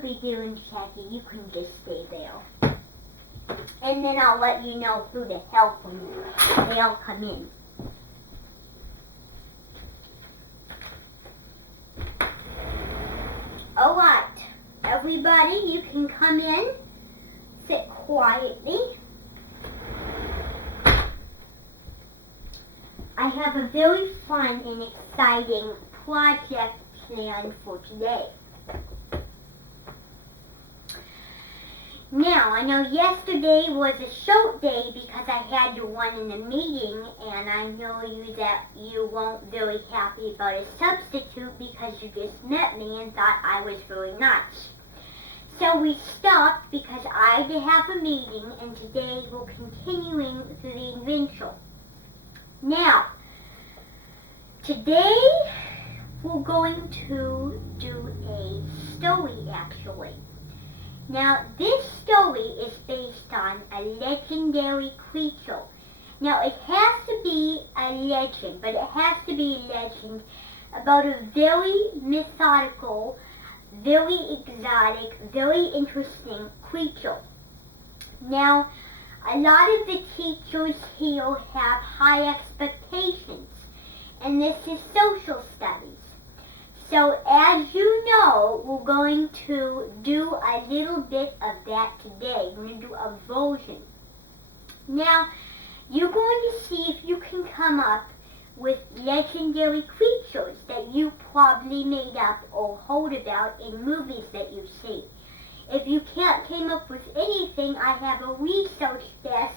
Scooby-Doo and Shaggy, you can just stay there. And then I'll let you know who to help when they all come in. Alright, everybody, you can come in, sit quietly. I have a very fun and exciting project planned for today. Now, I know yesterday was a short day because I had to run in a meeting, and I know that you weren't very happy about a substitute because you just met me and thought I was very nice. So we stopped because I had to have a meeting, and today we're continuing through the adventure. Now, today we're going to do a story actually. Now, this story is based on a legendary creature. Now, it has to be a legend, but it has to be a legend about a very methodical, very exotic, very interesting creature. Now, a lot of the teachers here have high expectations, and this is social studies. So as you know, we're going to do a little bit of that today. We're going to do a version. Now, you're going to see if you can come up with legendary creatures that you probably made up or heard about in movies that you've seen. If you can't come up with anything, I have a research desk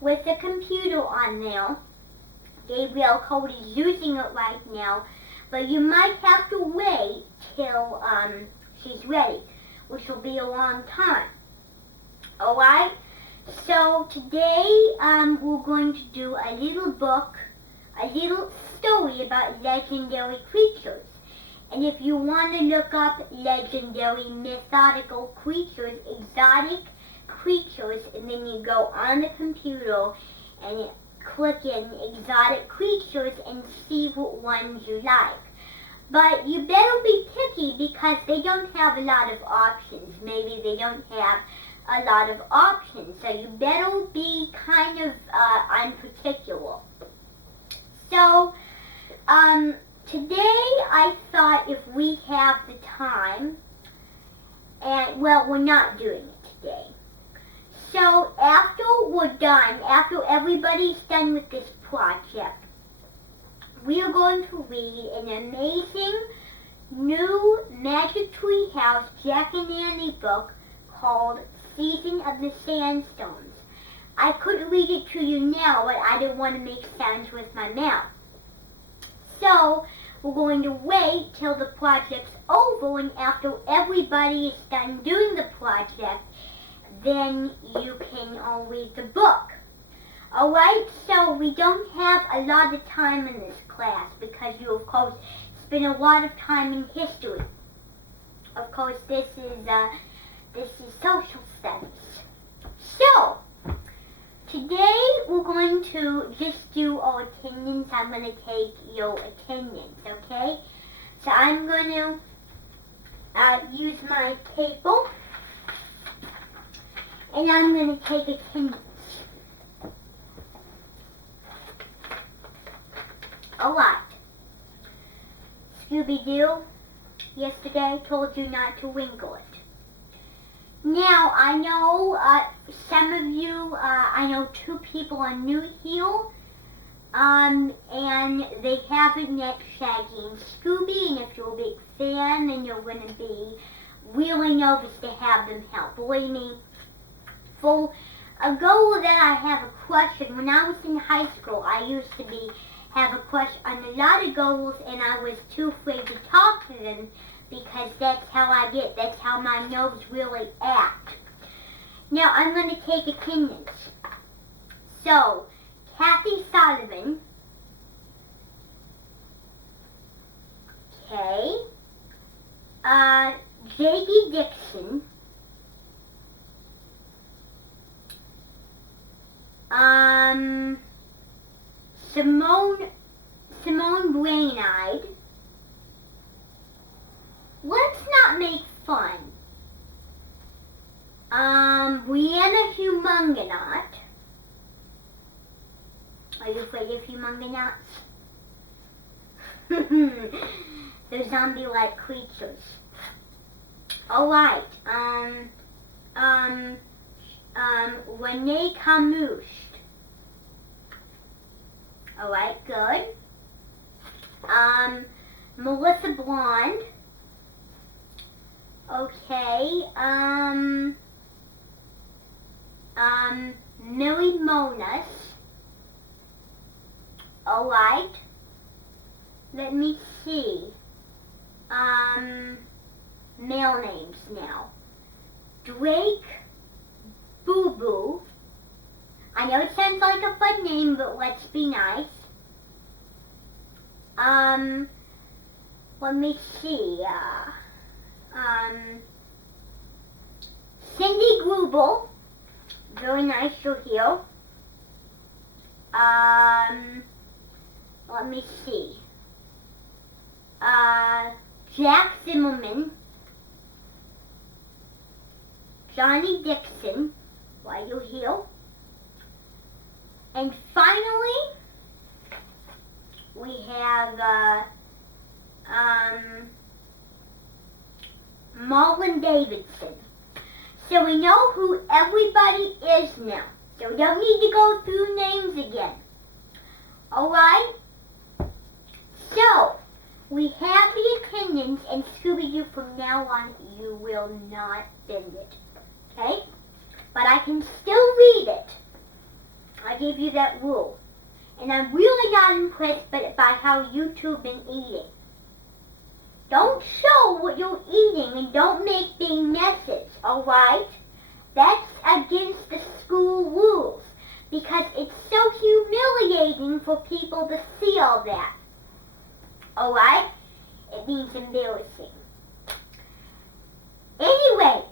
with a computer on there. Gabrielle Cody's using it right now. But you might have to wait till she's ready, which will be a long time. Alright? So today we're going to do a little book, a little story about legendary creatures. And if you want to look up legendary mythodical creatures, exotic creatures, and then you go on the computer and click in exotic creatures and see what ones you like. But you better be picky because they don't have a lot of options. Maybe they don't have a lot of options. So you better be kind of unparticular. So today I thought if we have the time, and well, we're not doing it today. So after we're done, after everybody's done with this project, we are going to read an amazing new Magic Tree House Jack and Annie book called Season of the Sandstones. I could read it to you now, but I didn't want to make sounds with my mouth. So we're going to wait till the project's over, and after everybody is done doing the project, then you can all read the book. Alright, so we don't have a lot of time in this class because you, of course, spend a lot of time in history. Of course, this is social studies. So, today we're going to just do our attendance. I'm going to take your attendance, okay? So I'm going to use my paper, and I'm going to take attendance. Alright. Scooby-Doo, yesterday told you not to winkle it. Now, I know some of you, I know 2 people are new here, and they haven't met Shaggy and Scooby, and if you're a big fan, then you're going to be really nervous to have them help. Believe me, for a girl that I have a crush on, when I was in high school, I used to have a crush on a lot of girls, and I was too afraid to talk to them because that's how I get. That's how my nerves really act. Now I'm going to take attendance. So, Kathy Sullivan. Okay. J.D. Dixon. Simone Brainide. Let's not make fun. Brianna Humungonaut. Are you afraid of humungonauts? They're zombie-like creatures. Alright, Renee Camus. Alright, good. Melissa Blonde. Okay, Millie Monas. Alright. Let me see. Male names now. Drake Boo Boo. I know it sounds like a fun name, but let's be nice. Let me see. Cindy Grubel. Very nice to hear. Let me see. Jack Zimmerman. Johnny Dixon. Why you here? And finally, we have Marlon Davidson. So we know who everybody is now. So we don't need to go through names again. Alright? So, we have the attendance, and Scooby-Doo from now on, you will not bend it. Okay? But I can still read it. I gave you that rule. And I'm really not impressed by how YouTube been eating. Don't show what you're eating and don't make big messes, alright? That's against the school rules because it's so humiliating for people to see all that. Alright? It means embarrassing. Anyway,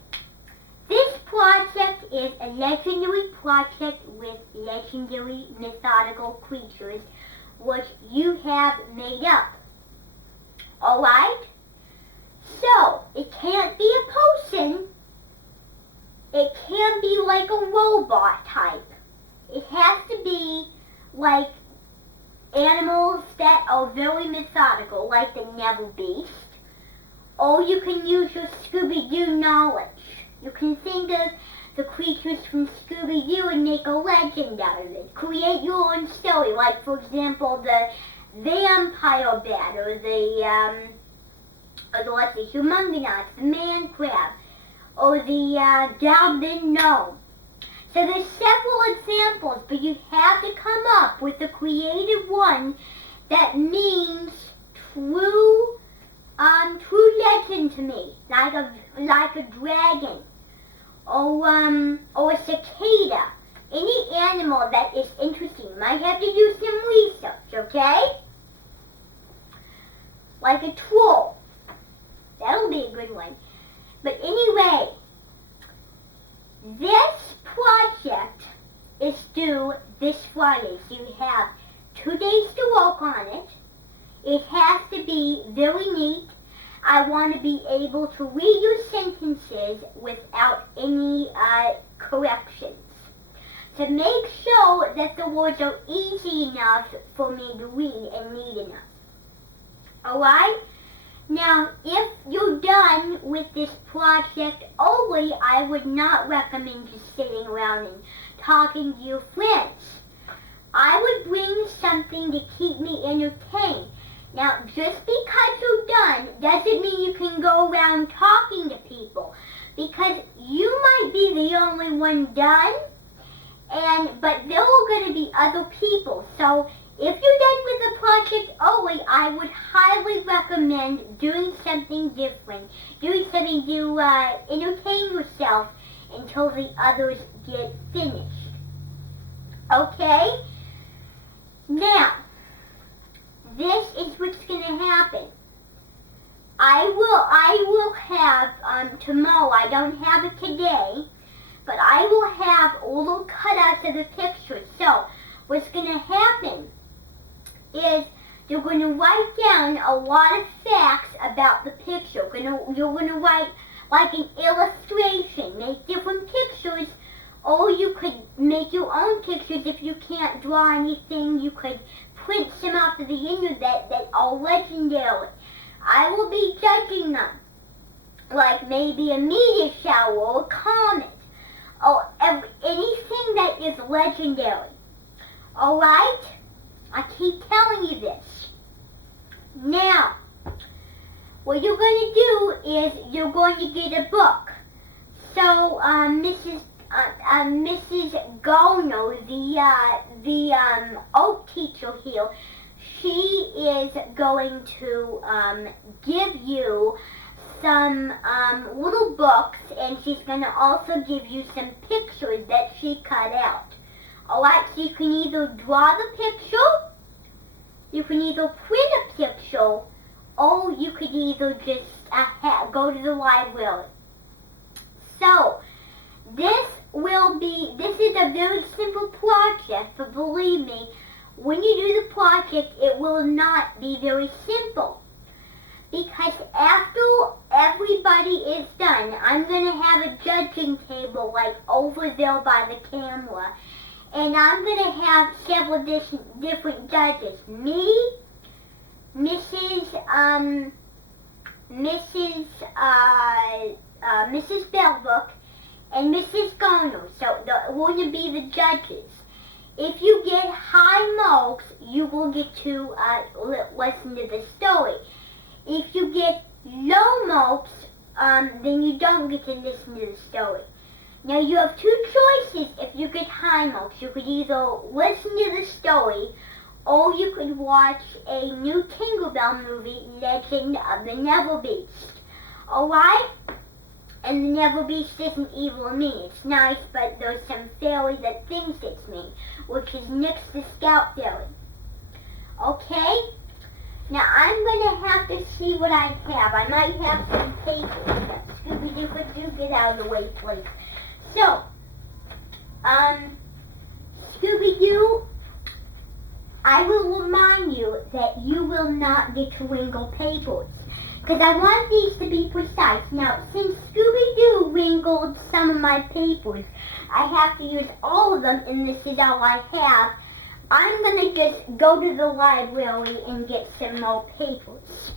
this project is a legendary project with legendary mythological creatures which you have made up. Alright? So, it can't be a person. It can't be like a robot type. It has to be like animals that are very methodical, like the Neville Beast. Or you can use your Scooby-Doo knowledge. You can think of the creatures from Scooby-Doo and make a legend out of it. Create your own story, like for example the vampire bat, or the humungonauts, the man crab, or the Galvin gnome. So there's several examples, but you have to come up with a creative one that means true legend to me, like a dragon, or a cicada. Any animal that is interesting. Might have to do some research, okay? Like a troll. That'll be a good one. But anyway, this project is due this Friday, so you have 2 days to work on it. It has to be very neat. I want to be able to read your sentences without any corrections. To make sure that the words are easy enough for me to read and read enough. Alright? Now, if you're done with this project early, I would not recommend just sitting around and talking to your friends. I would bring something to keep me entertained. Now, just because you're done doesn't mean you can go around talking to people, because you might be the only one done, but there are going to be other people. So if you're done with the project early, I would highly recommend doing something different, doing something to entertain yourself until the others get finished. Okay? Now, this is what's going to happen. I will have, tomorrow, I don't have it today, but I will have little cutouts of the pictures. So, what's going to happen is you're going to write down a lot of facts about the picture. You're going to write like an illustration. Make different pictures, or you could make your own pictures. If you can't draw anything, you could print some off of the internet that are legendary. I will be judging them, like maybe a meteor shower or a comet, or anything that is legendary. Alright? I keep telling you this. Now, what you're going to do is you're going to get a book. So, Mrs. Garner, the art teacher here, she is going to give you some little books, and she's going to also give you some pictures that she cut out. Alright, so you can either draw the picture, you can either print a picture, or you could either just go to the library. So, this is a very simple project, but believe me, when you do the project, it will not be very simple. Because after everybody is done, I'm going to have a judging table like over there by the camera. And I'm going to have several different judges. Me, Mrs. Belbook, and Mrs. Garner. So they're going to be the judges. If you get high marks, you will get to listen to the story. If you get low marks, then you don't get to listen to the story. Now you have two choices if you get high marks. You could either listen to the story, or you could watch a new Tinkerbell movie, Legend of the Never Beast. Alright? And the Never Beast isn't evil or mean. It's nice, but there's some fairy that thinks it's mean, which is Nick's the Scout Fairy. Okay? Now I'm going to have to see what I have. I might have some papers. Scooby-Doo, get out of the way, please. So, Scooby-Doo, I will remind you that you will not get to wrinkle papers. Because I want these to be precise. Now, since Scooby-Doo wrinkled some of my papers, I have to use all of them, and this is all I have. I'm going to just go to the library and get some more papers.